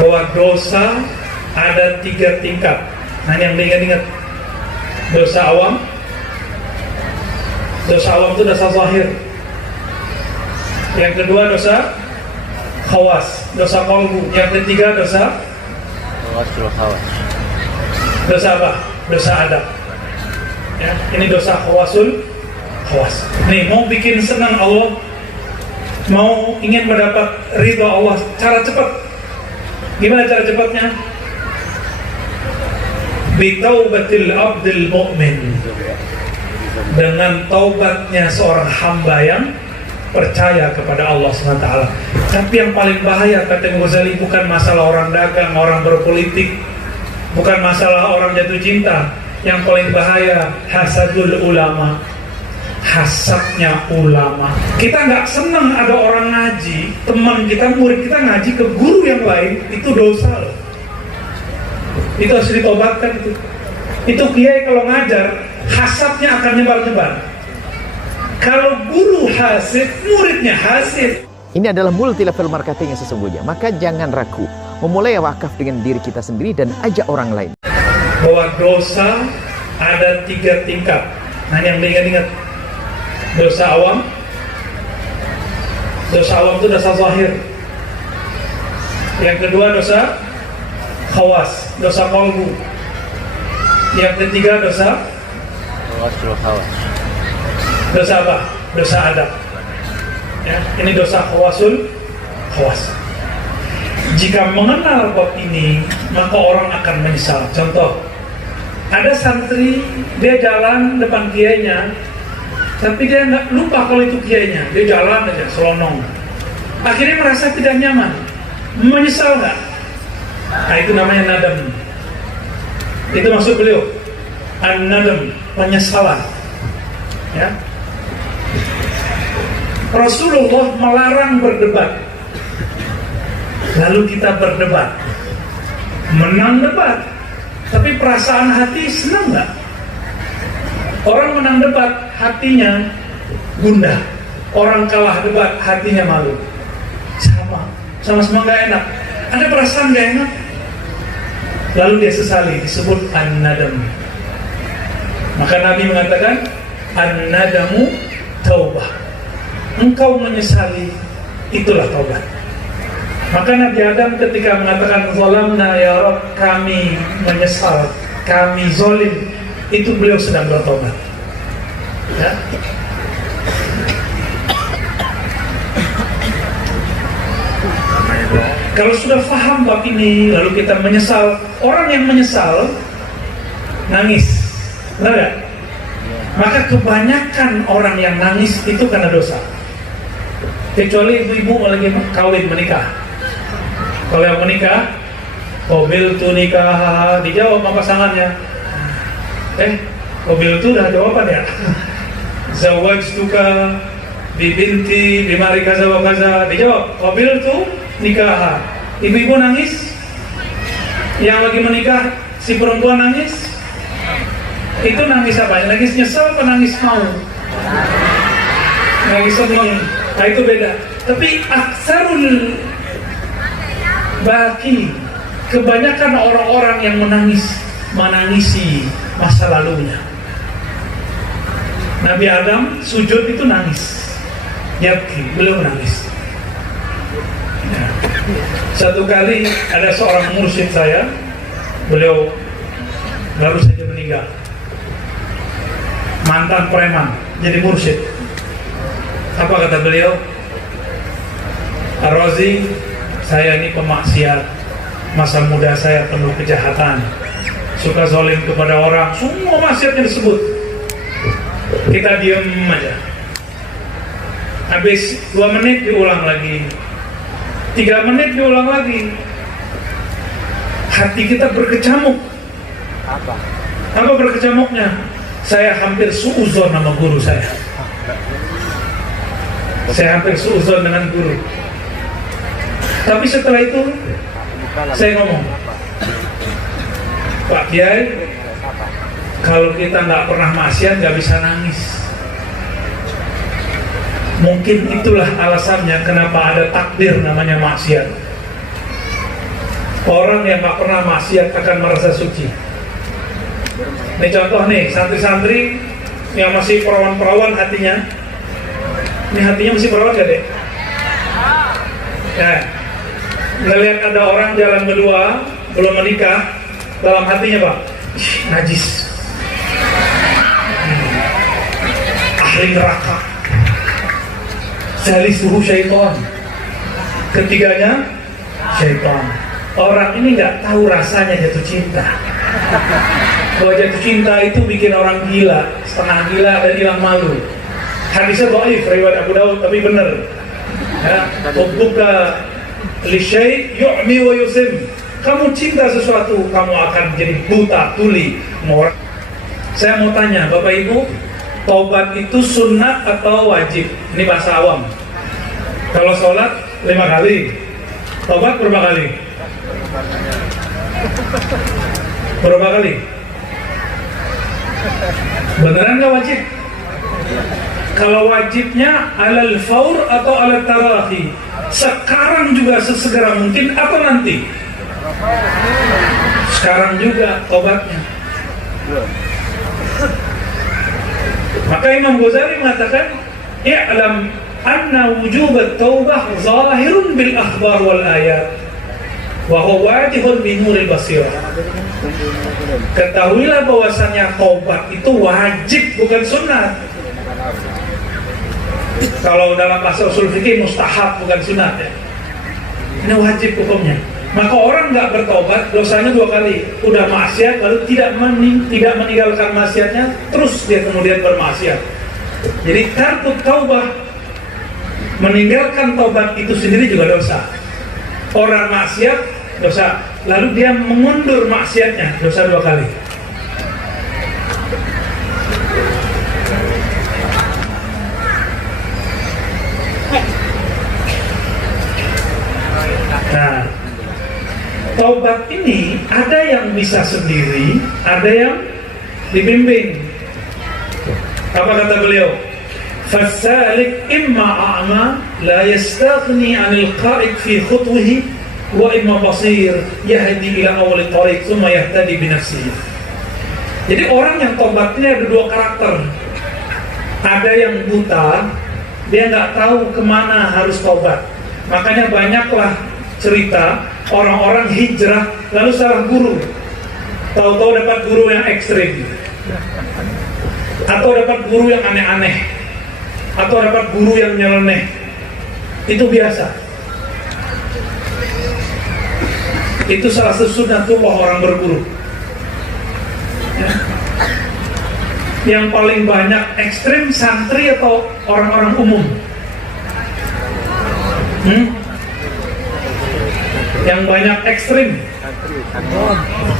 bahwa dosa ada 3 tingkat. Nah, yang diingat-ingat, dosa awam itu dosa zahir. Yang kedua dosa khawas, dosa qalbu. Yang ketiga dosa apa? Dosa adab. Ya, ini dosa khawas. Nih, mau bikin senang Allah, mau ingin mendapat ridha Allah, cara cepat. Gimana cara cepatnya? Bitaubatil abdil mu'min, dengan taubatnya seorang hamba yang percaya kepada Allah SWT. Tapi yang paling bahaya, kata Ghazali, bukan masalah orang dagang, orang berpolitik, bukan masalah orang jatuh cinta. Yang paling bahaya hasadul ulama, hasadnya ulama. Kita nggak senang ada orang ngaji, teman kita, murid kita ngaji ke guru yang lain, itu dosa loh. Itu harus ditobatkan itu. Itu kiai kalau ngajar, hasadnya akan nyebar-nyebar. Kalau guru hasad, muridnya hasad. Ini adalah multi level marketing yang sesungguhnya. Maka jangan ragu, memulai wakaf dengan diri kita sendiri dan ajak orang lain. Bahwa dosa ada 3 tingkat. Nah, yang diingat-ingat, dosa awam itu dosa zahir. Yang kedua dosa khawas, dosa qalbu. Yang ketiga dosa apa? Dosa adab. Ya, ini dosa khawas. Jika mengenal bab ini, maka orang akan menyesal. Contoh, ada santri, dia jalan depan kiainya, tapi dia nggak lupa kalau itu kiainya. Dia jalan aja, selonong. Akhirnya merasa tidak nyaman. Menyesal nggak? Nah, itu namanya nadam. Itu maksud beliau, an-nadam, penyesalan. Ya. Rasulullah melarang berdebat. Lalu kita berdebat, menang debat, tapi perasaan hati senang nggak? Orang menang debat, hatinya gundah. Orang kalah debat, hatinya malu. Sama-sama nggak enak. Ada perasaan nggak enak, lalu dia sesali, disebut an-nadam. Maka Nabi mengatakan, an-nadamu taubah. Engkau menyesali, itulah taubat. Maka Nabi Adam ketika mengatakan zalamna ya Rabb, kami menyesal, kami zalim, itu beliau sedang bertobat. Ya. Kalau sudah paham bab ini, lalu kita menyesal. Orang yang menyesal nangis, benar gak? Maka kebanyakan orang yang nangis itu karena dosa. Kecuali ibu-ibu lagi kawin, menikah. Kalau yang menikah, qabil tu nikah, dijawab sama pasangannya. Qabil tu udah jawaban ya. Zawajtuka bibinti bimari kaza wa kaza, dijawab qabil tu nikah. Ibu-ibu nangis, yang lagi menikah si perempuan nangis. Itu nangis apa? Nangis nyesel apa nangis mau? Nangis seneng. Nah, itu beda. Tapi aksarul baki, kebanyakan orang-orang yang menangisi masa lalunya. Nabi Adam sujud itu nangis. Yabki, beliau menangis. Ya. Satu kali ada seorang mursyid saya, beliau baru saja meninggal. Mantan preman, jadi mursyid. Apa kata beliau? Ar-Razi, saya ini pemaksiat, masa muda saya penuh kejahatan, suka zalim kepada orang, semua maksiatnya disebut. Kita diam aja. Habis 2 menit diulang lagi, 3 menit diulang lagi. Hati kita berkecamuk. Apa berkecamuknya? Saya hampir suuzon sama guru saya. Saya hampir suuzon dengan guru. Tapi setelah itu saya ngomong, Pak Kiai, kalau kita nggak pernah maksiat nggak bisa nangis. Mungkin itulah alasannya kenapa ada takdir namanya maksiat. Orang yang gak pernah maksiat akan merasa suci. Ini contoh nih, santri-santri yang masih perawan-perawan hatinya. Ini hatinya masih perawan gak deh? Nah, ngelihat ada orang jalan berdua belum menikah, dalam hatinya Pak, najis, ahli neraka, salisuhu syaitan, ketiganya syaitan. Orang ini nggak tahu rasanya jatuh cinta. Bahwa jatuh cinta itu bikin orang gila, setengah gila dan hilang malu. Hadisnya dhaif riwayat Abu Daud, tapi benar. Ya, hubbuka li syai' yu'mi wa yusim. Kamu cinta sesuatu, kamu akan jadi buta, tuli. Saya mau tanya, Bapak Ibu, taubat itu sunnat atau wajib? Ini bahasa awam. Kalau sholat 5 kali, taubat berapa kali? Berapa kali? Beneran nggak wajib? Kalau wajibnya alal faur atau alal tarahi? Sekarang juga sesegera mungkin atau nanti? Sekarang juga tobatnya. Maka Imam Ghazali mengatakan, i'lam anna wujub at-taubah zahirun bil akhbar wal ayat wa huwa wajibun bi nuril basirah. Ketahuilah bahwasannya taubat itu wajib, bukan sunnah. Kalau dalam bahasa usul fikih mustahab, bukan sunat ya. Ini wajib hukumnya. Maka orang nggak bertobat, dosanya 2 kali. Udah maksiat, lalu tidak meninggalkan maksiatnya, terus dia kemudian bermaksiat. Jadi tarkut taubah, meninggalkan taubat itu sendiri juga dosa. Orang maksiat, dosa. Lalu dia mengundur maksiatnya, dosa 2 kali. Nah, taubat ini ada yang bisa sendiri, ada yang dibimbing. Apa kata beliau? Fasalik imma a'ma la yastaghni 'anil qa'id fi khutwihi wa imma basir yahdi ila awwal tariq thumma yahtadi bi nafsihi. Jadi orang yang taubat ini ada 2 karakter. Ada yang buta, dia nggak tahu kemana harus taubat. Makanya banyaklah cerita orang-orang hijrah lalu salah guru, tahu-tahu dapat guru yang ekstrim, atau dapat guru yang aneh-aneh, atau dapat guru yang nyeleneh. Itu biasa. Itu salah satu sunnatullah orang berguru. Ya. Yang paling banyak ekstrim santri atau orang-orang umum? Yang banyak ekstrim.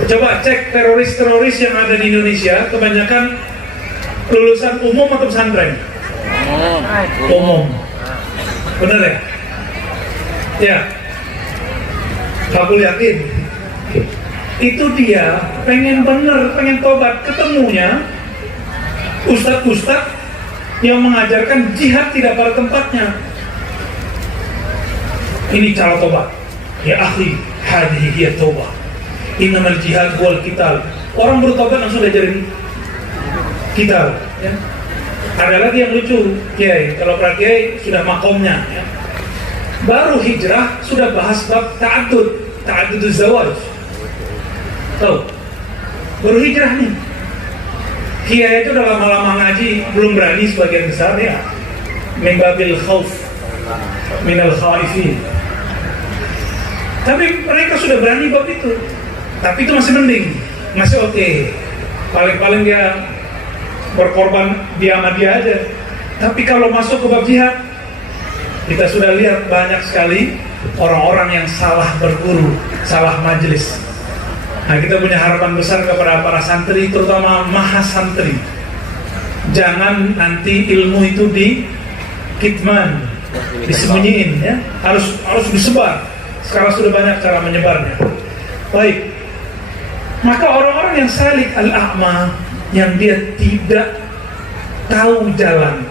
Coba cek teroris-teroris yang ada di Indonesia, kebanyakan lulusan umum atau pesantren? Umum. Bener ya? Ya. Aku yakin. Itu dia pengen bener, pengen tobat, ketemunya ustadz-ustadz yang mengajarkan jihad tidak pada tempatnya. Ini cara tobat. Ya akhi, hadhihi hiya taubah. Innamal jihad wal qital. Orang bertobat langsung diajarin qital, ya. Ada lagi yang lucu, kiai. Kalau para kiai sudah makomnya, ya. Baru hijrah sudah bahas bab ta'adduduz zawaj. Tahu? Baru hijrah nih. Kiai itu udah lama-lama ngaji, belum berani sebagian besar ya. Min babil khauf minal khaifin. Tapi mereka sudah berani bab itu. Tapi itu masih mending, masih oke. Paling-paling dia berkorban dia sama dia aja. Tapi kalau masuk ke bab jihad, kita sudah lihat banyak sekali orang-orang yang salah berguru, salah majelis. Nah, kita punya harapan besar kepada para santri, terutama mahasantri. Jangan nanti ilmu itu dikitman, disembunyiin, ya. Harus disebar. Sekarang sudah banyak cara menyebarnya. Baik. Maka orang-orang yang salik al-a'ma, yang dia tidak tahu jalan,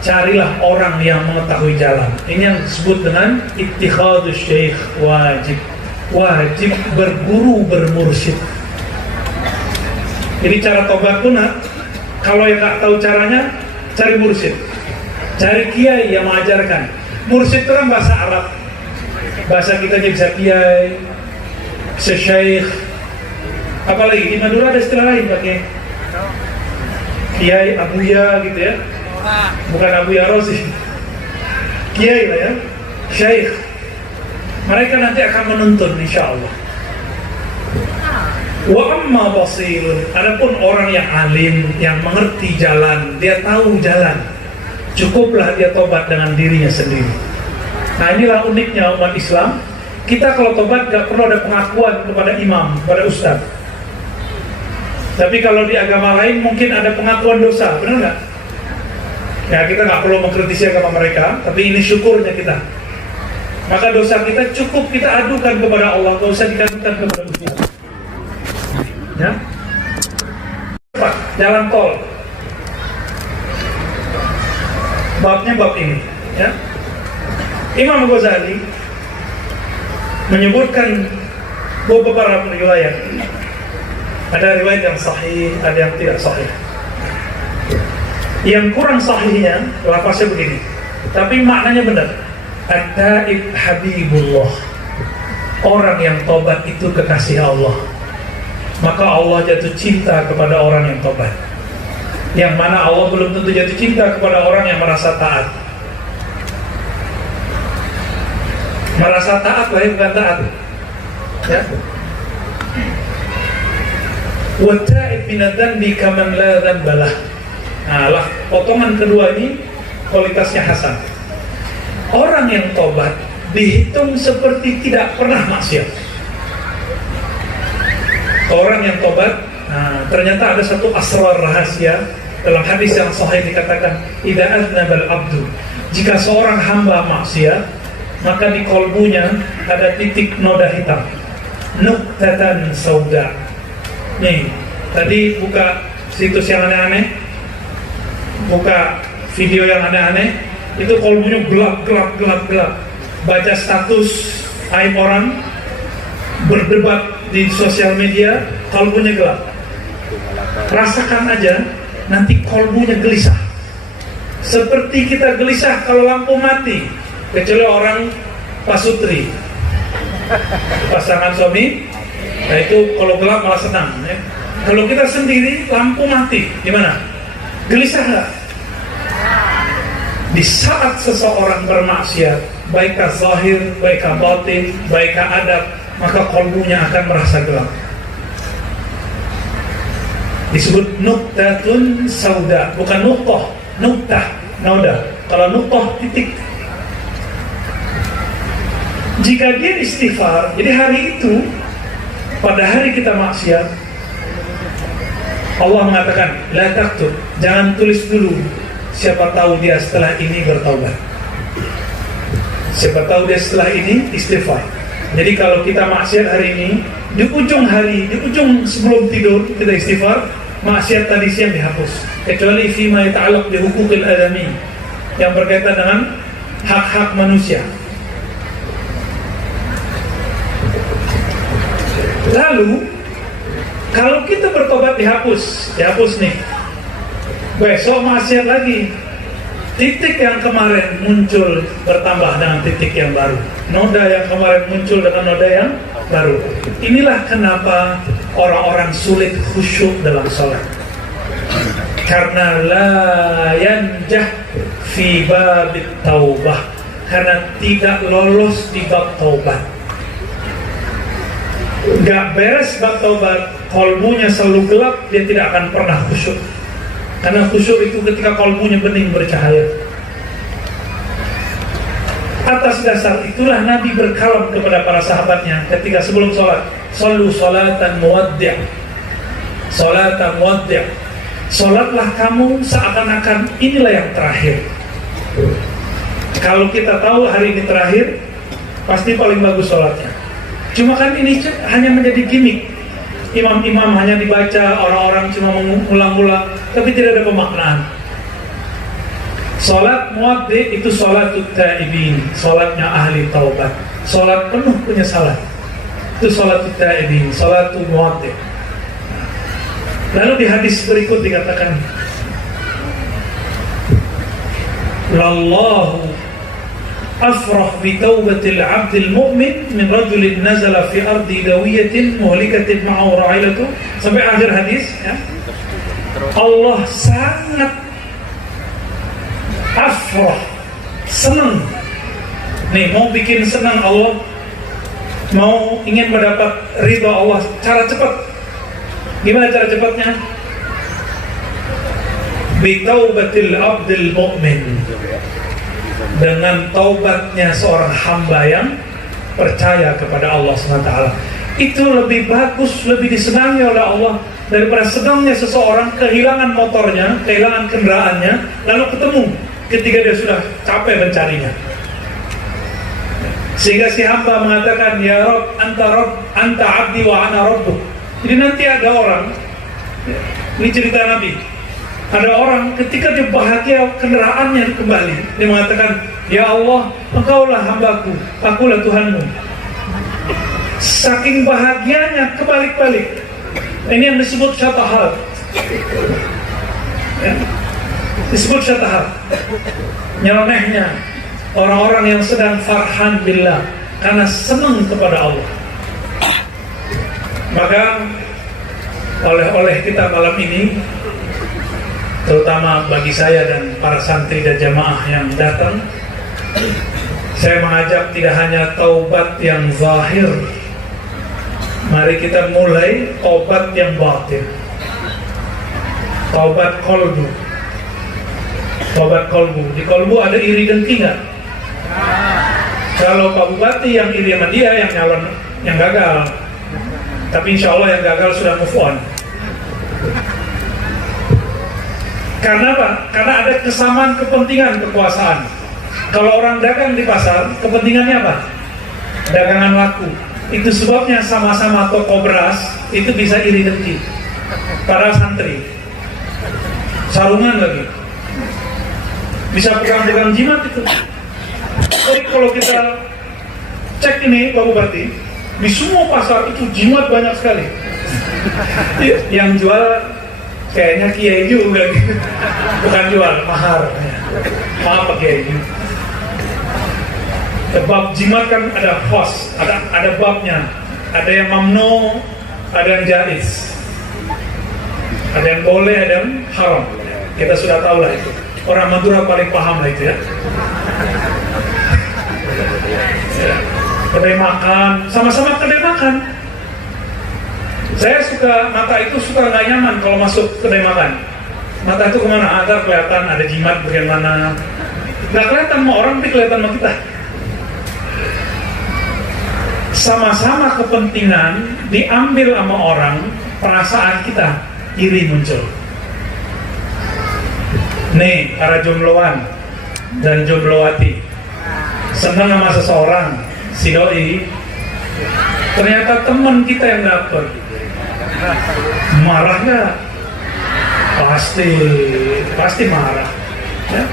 carilah orang yang mengetahui jalan. Ini yang disebut dengan ittikhadus syekh wajib. wajib berguru bermursyid. Jadi cara tobat pun, kalau yang nggak tahu caranya, cari mursyid, cari kiai yang mengajarkan. Mursyid itu kan bahasa Arab, bahasa kita bisa kiai, bisa syekh, apalagi di Madura ada istilah lain pakai kiai, abuya gitu ya, bukan abuya rosi, kiai lah ya, syekh. Mereka nanti akan menuntun insya Allah. Wa amma basirun, adapun orang yang alim, yang mengerti jalan, dia tahu jalan, cukuplah dia tobat dengan dirinya sendiri. Nah, inilah uniknya umat Islam. Kita kalau tobat gak perlu ada pengakuan kepada imam, kepada ustaz. Tapi kalau di agama lain mungkin ada pengakuan dosa, benar nggak? Ya, kita nggak perlu mengkritisi agama mereka, tapi ini syukurnya kita. Maka dosa kita cukup kita adukan kepada Allah, gak usah dikatakan kepada ustaz. Ya, jalan tol, babnya bab ini. Ya, Imam Ghazali menyebutkan beberapa riwayat. Ada riwayat yang sahih, ada yang tidak sahih. Yang kurang sahihnya, lafaznya begini, tapi maknanya benar. At-taib habibullah, orang yang tobat itu kekasih Allah. Maka Allah jatuh cinta kepada orang yang tobat. Yang mana Allah belum tentu jatuh cinta kepada orang yang merasa taat. Merasa taat lah, bukan taat. Ya. Wa ta'ib minadhanbi kaman la dhanbalah. Nah, lah potongan kedua ini kualitasnya hasan. Orang yang tobat dihitung seperti tidak pernah maksiat. Orang yang tobat, nah, ternyata ada satu asrar rahasia dalam hadis yang sahih dikatakan, idza aznabal abdu, jika seorang hamba maksiat, maka di kolbunya ada titik noda hitam, nuqtatan sauda. Nih, tadi buka situs yang aneh-aneh, buka video yang aneh-aneh, itu kolbunya gelap. Baca status aib orang, berdebat di sosial media, kolbunya gelap. Rasakan aja, nanti kolbunya gelisah. Seperti kita gelisah kalau lampu mati, kecuali orang pasutri, pasangan suami. Nah itu kalau gelap malah senang. Ya. Kalau kita sendiri, lampu mati, gimana? Gelisah nggak? Di saat seseorang bermaksiat, baik zahir, baik batin, baik adab, maka kolbunya akan merasa gelap. Disebut nuqtatun sauda, bukan nuqtah, nuqtah, noda. Kalau nuqtah titik. Jika dia istighfar, jadi hari itu, pada hari kita maksiat, Allah mengatakan, la taktub, jangan tulis dulu. Siapa tahu dia setelah ini bertaubat. Siapa tahu dia setelah ini istighfar. Jadi kalau kita maksiat hari ini, di ujung hari, di ujung sebelum tidur kita istighfar, maksiat tadi siang dihapus. Kecuali fima yata'alaq bi huquqil adami, yang berkaitan dengan hak-hak manusia. Lalu kalau kita bertobat dihapus nih. Besok maksiat lagi. Titik yang kemarin muncul bertambah dengan titik yang baru. Noda yang kemarin muncul dengan noda yang baru. Inilah kenapa orang-orang sulit khusyuk dalam sholat. Karena la yanjah fi babit taubah. Karena tidak lolos di bab taubat. Gak beres bab taubat, kolbunya selalu gelap, dia tidak akan pernah khusyuk. Karena khusyuk itu ketika kolbunya bening bercahaya. Atas dasar itulah Nabi berkalam kepada para sahabatnya ketika sebelum sholat, sallu salatan muwaddi', salatan muwaddi', sholatlah kamu seakan-akan inilah yang terakhir. Kalau kita tahu hari ini terakhir, pasti paling bagus sholatnya. Cuma kan ini hanya menjadi gimmick. Imam-imam hanya dibaca, orang-orang cuma mengulang-ulang, tapi tidak ada pemaknaan. Salat muwaddi itu salatut taibin, salatnya ahli taubat, salat penuh penyesalan. Itu salatul ta'ibin, salatul muwaddih. Lalu di hadis berikut dikatakan, lallahu afrah bi taubatil abdil mu'min min rajulin nazala fi ardi dawiyatin muhlikatin ma'ahu ra'ilatu, sampai akhir hadis ya. Allah sangat afrah, senang nih, mau bikin senang Allah, mau ingin mendapat ridha Allah. Cara cepat, gimana cara cepatnya? Bi taubatil abdil mu'min, dengan taubatnya seorang hamba yang percaya kepada Allah SWT. Itu lebih bagus, lebih disenangi oleh Allah daripada sedangnya seseorang kehilangan motornya, kehilangan kendaraannya, lalu ketemu ketika dia sudah capek mencarinya. Sehingga si hamba mengatakan, ya Rabb, anta abdi wa ana rabbuk. Jadi nanti ada orang, ini cerita Nabi, ada orang ketika dia bahagia kendaraannya kembali, dia mengatakan, ya Allah, engkaulah hambaku, akulah Tuhanmu. Saking bahagianya kebalik-balik. Ini yang disebut syatahat ya? Disebut syatahat, nyelenehnya orang-orang yang sedang farhan billah, karena senang kepada Allah. Maka oleh-oleh kita malam ini, terutama bagi saya dan para santri dan jamaah yang datang, saya mengajak tidak hanya taubat yang zahir, mari kita mulai taubat yang batin, taubat kolbu. Taubat kolbu, di kolbu ada iri dengki nggak? Kalau Pak Bupati yang iri sama dia, yang nyalon, yang gagal. Tapi insya Allah yang gagal sudah move on. Karena apa? Karena ada kesamaan kepentingan kekuasaan. Kalau orang dagang di pasar, kepentingannya apa? Dagangan laku. Itu sebabnya sama-sama toko beras itu bisa iri dengki. Para santri sarungan lagi, bisa pegang-pegang jimat itu. Jadi kalau kita cek ini Pak Bupati, di semua pasar itu jimat banyak sekali. Yang jual kayaknya kiai juga gitu. Bukan jual, mahar. Maaf Pak Kiai. Bab jimat kan ada khos, ada babnya. Ada yang mamnu, ada yang jaiz. Ada yang boleh, ada yang haram. Kita sudah tahu lah itu. Orang Madura paling paham lah itu ya. Kedai makan, sama-sama kedai makan. Saya suka, mata itu suka nggak nyaman kalau masuk kedai makan. Mata itu kemana? Ada kelihatan, ada jimat bagian mana. Nggak kelihatan sama orang, tapi kelihatan sama kita. Sama-sama kepentingan diambil sama orang, perasaan kita iri muncul. Nih, para jombloan dan jomblowati senang sama seseorang, si doi, ternyata teman kita yang dapet, marah nggak? Pasti marah ya?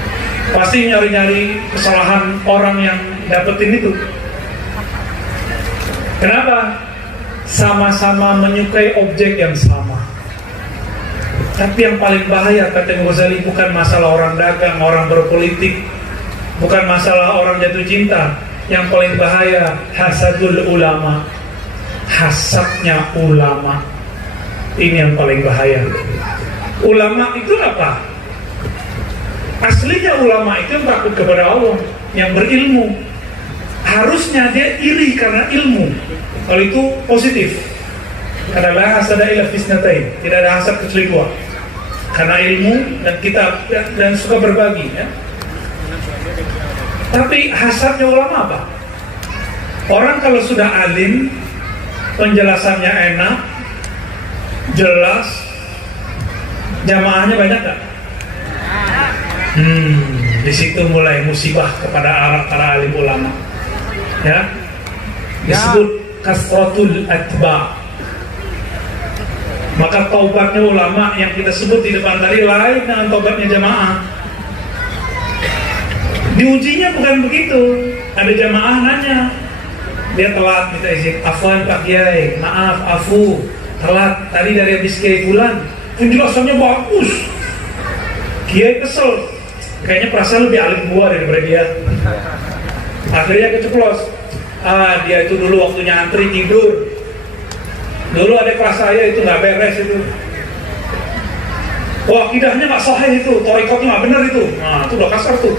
Pasti nyari-nyari kesalahan orang yang dapetin itu. Kenapa? Sama-sama menyukai objek yang sama. Tapi yang paling bahaya kata Ghazali bukan masalah orang dagang, orang berpolitik, bukan masalah orang jatuh cinta. Yang paling bahaya hasadul ulama, hasadnya ulama. Ini yang paling bahaya. Ulama itu apa? Aslinya ulama itu yang takut kepada Allah, yang berilmu. Harusnya dia iri karena ilmu. Kalau itu positif. Karena la hasada illa fisnatain, tidak ada hasad kecuali dua. Karena ilmu dan kitab dan suka berbagi ya. Tapi hasadnya ulama apa? Orang kalau sudah alim, penjelasannya enak, jelas, jamaahnya banyak gak? Di situ mulai musibah kepada para alim ulama. Ya, disebut kasratul atba. Maka taubatnya ulama yang kita sebut di depan tadi lain dengan taubatnya jamaah. Diujinya bukan begitu. Ada jamaah nanya, Dia telat minta izin, afwan Pak Kiai, maaf, afu, telat, tadi dari habis Kiai bulan, penjelasannya bagus. Kiai kesel, kayaknya perasaan lebih alim gua daripada dia. Akhirnya keceplos. Dia itu dulu waktu nyantri tidur. Dulu ada kelas saya itu nggak beres itu. Wah, akidahnya nggak sahih itu, torikotnya nggak benar itu. Nah, itu udah kasar tuh.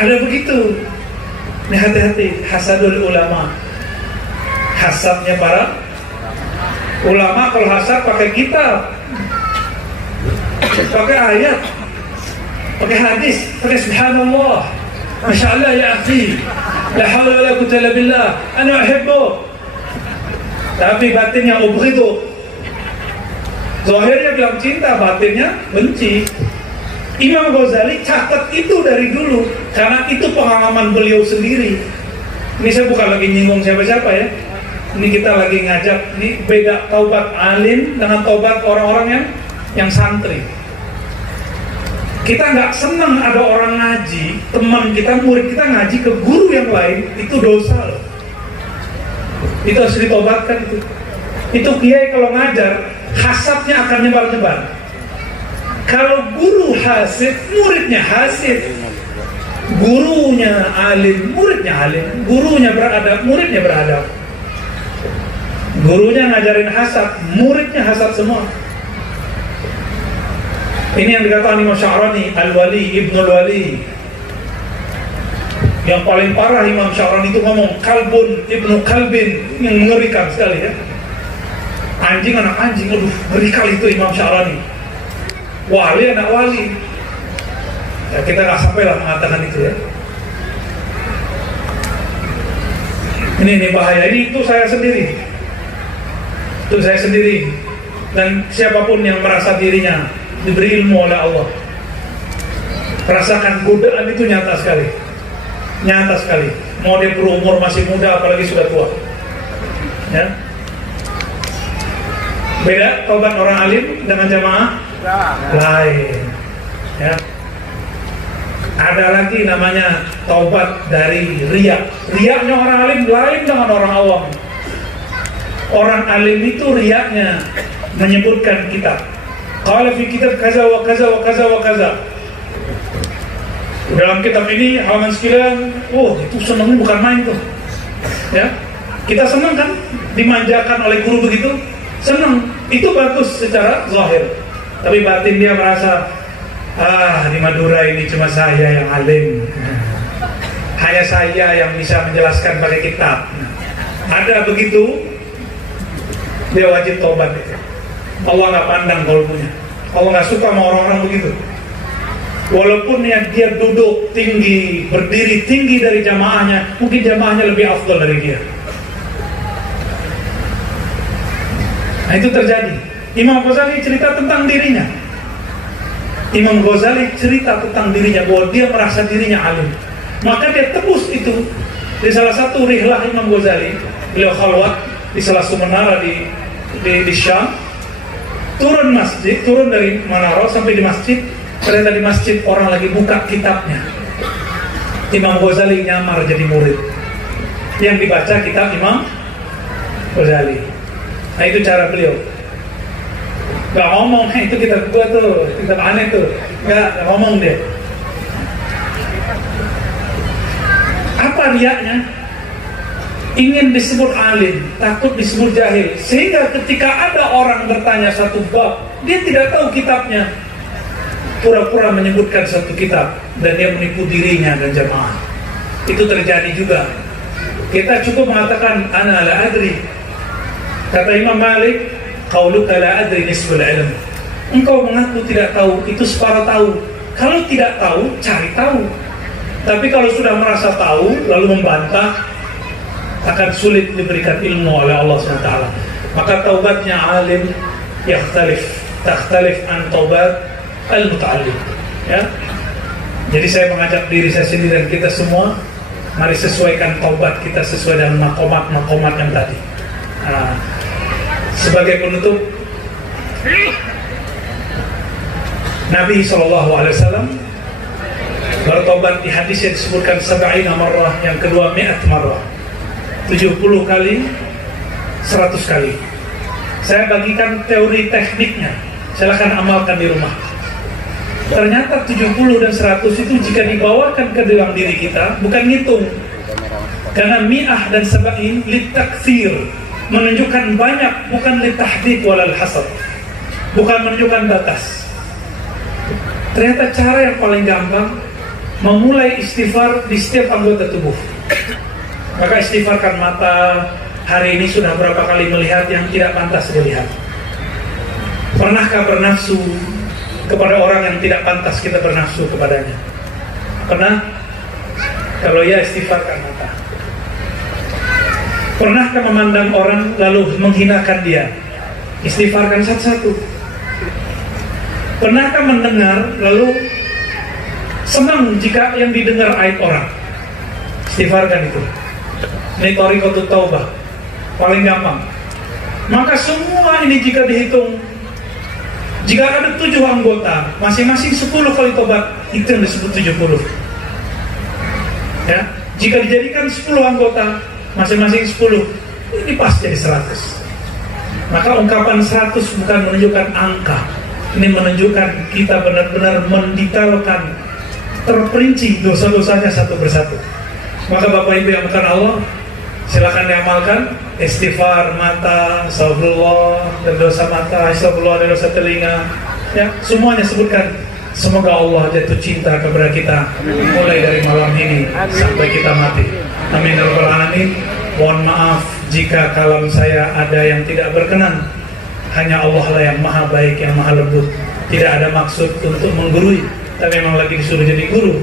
Ada begitu. Ini hati-hati, hasadul ulama. Hasadnya para ulama, kalau hasad pakai kitab, pakai ayat, pakai hadis, pakai subhanallah, masya Allah ya akhi, la hawla wa la quwwata illa billah, ana uhibbu. Tapi batinnya ubghidu. Zahirnya bilang cinta, batinnya benci. Imam Ghazali catat itu dari dulu, karena itu pengalaman beliau sendiri. Ini saya bukan lagi nyinggung siapa-siapa ya. Ini kita lagi ngajak, ini beda taubat alim dengan taubat orang-orang yang santri. Kita nggak senang ada orang ngaji, teman kita, murid kita ngaji ke guru yang lain, itu dosa loh. Itu harus ditobatkan itu. Itu kiai kalau ngajar, hasadnya akan nyebar-nyebar. Kalau guru hasib, muridnya hasib. Gurunya alim, muridnya alim. Gurunya beradab, muridnya beradab. Gurunya ngajarin hasad, muridnya hasad semua. Ini yang dikatakan Imam Sya'rani, Al-Wali, Ibnul Wali. Yang paling parah Imam Sya'rani itu ngomong kalbun, Ibnu Kalbin, yang mengerikan sekali ya. Anjing anak anjing, aduh ngeri kali itu Imam Sya'rani. Wali anak wali. Ya, kita nggak sampai lah mengatakan itu ya. Ini bahaya. Ini itu saya sendiri. Itu saya sendiri. Dan siapapun yang merasa dirinya diberi ilmu oleh Allah, rasakan godaan itu nyata sekali. Nyata sekali. Mau dia berumur masih muda, apalagi sudah tua. Ya. Beda taubat orang alim dengan jamaah lain. Ya. Ada lagi namanya taubat dari riya. Riyanya orang alim lain dengan orang awam. Orang alim itu riyanya menyebutkan kitab. Qala fi kitab kaza wa kaza wa kaza wa kaza. Dalam kitab ini halaman sekian, itu senangnya bukan main tuh. Ya. Kita senang kan dimanjakan oleh guru begitu? Senang. Itu bagus secara zahir. Tapi batin dia merasa, di Madura ini cuma saya yang alim. Hanya saya yang bisa menjelaskan pakai kitab. Ada begitu, dia wajib taubat. Allah nggak pandang kalbunya. Allah nggak suka sama orang-orang begitu. Walaupun dia duduk tinggi, berdiri tinggi dari jamaahnya, mungkin jamaahnya lebih afdal dari dia. Nah itu terjadi. Imam Ghazali cerita tentang dirinya. Imam Ghazali cerita tentang dirinya bahwa dia merasa dirinya alim. Maka dia tebus itu di salah satu rihlah Imam Ghazali. Beliau khalwat di salah satu menara di Syam. Turun dari menara sampai di masjid. Ternyata di masjid orang lagi buka kitabnya. Imam Ghazali nyamar jadi murid. Yang dibaca kitab Imam Ghazali. Nah itu cara beliau. Gak ngomong, itu kitab gua tuh, kitab aneh tuh. Gak ngomong dia. Apa riaknya? Ingin disebut alim, takut disebut jahil. Sehingga ketika ada orang bertanya satu bab, dia tidak tahu kitabnya. Pura-pura menyebutkan satu kitab dan dia menipu dirinya dan jamaah. Itu terjadi juga. Kita cukup mengatakan ana la adri. Kata Imam Malik, qauluka la adri nisful ilm. Engkau mengaku tidak tahu, itu separuh tahu. Kalau tidak tahu, cari tahu. Tapi kalau sudah merasa tahu lalu membantah, akan sulit diberikan ilmu oleh Allah SWT. Maka taubatnya alim takhtalif an taubat al-muta'allim. Ya. Jadi saya mengajak diri saya sendiri dan kita semua, mari sesuaikan taubat kita sesuai dengan makomat yang tadi. Nah, sebagai penutup, Nabi SAW Bertobat di hadis yang disebutkan 70 marrah, yang kedua 100 marrah, 70 kali, 100 kali. Saya bagikan teori tekniknya, silakan amalkan di rumah. Ternyata 70 dan 100 itu jika dibawakan ke dalam diri kita, bukan ngitung. Karena mi'ah dan sab'in litakthir, menunjukkan banyak, bukan litahdid walal hasad, bukan menunjukkan batas. Ternyata cara yang paling gampang memulai istighfar di setiap anggota tubuh. Maka istighfarkan mata. Hari ini sudah berapa kali melihat yang tidak pantas dilihat? Pernahkah bernafsu kepada orang yang tidak pantas kita bernafsu kepadanya? Pernah? Kalau ya, istighfarkan mata. Pernahkah memandang orang lalu menghinakan dia? Istighfarkan satu-satu. Pernahkah mendengar lalu senang jika yang didengar aib orang? Istighfarkan itu. Ini thariqatut taubah, paling gampang. Maka semua ini jika dihitung, jika ada 7 anggota, masing-masing 10 kali tobat, itu yang disebut 70. Ya, jika dijadikan 10 anggota, masing-masing 10, ini pas jadi 100. Maka ungkapan 100 bukan menunjukkan angka, ini menunjukkan kita benar-benar mendetailkan, terperinci dosa-dosanya satu persatu. Maka Bapak Ibu yang bukan Allah, silakan diamalkan. Istighfar mata, astagfirullah dan dosa mata, astagfirullah dan dosa telinga, ya, semuanya sebutkan. Semoga Allah jatuh cinta kepada kita mulai dari malam ini sampai kita mati. Amin ya rabbal alamin. Mohon maaf jika kalam saya ada yang tidak berkenan. Hanya Allah lah yang maha baik, yang maha lembut. Tidak ada maksud untuk menggurui, tapi memang lagi disuruh jadi guru.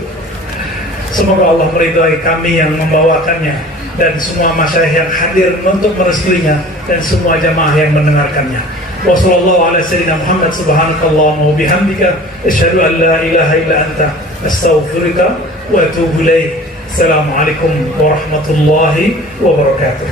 Semoga Allah meridhai kami yang membawakannya, dan semua masyayikh yang hadir untuk merestuinya, dan semua jamaah yang mendengarkannya. Wassallallahu ala sayyidina Muhammad, subhanakallahumma wa bihamdika, asyhadu an la ilaha illa anta, astaghfiruka wa atubu ilaik. Assalamualaikum warahmatullahi wabarakatuh.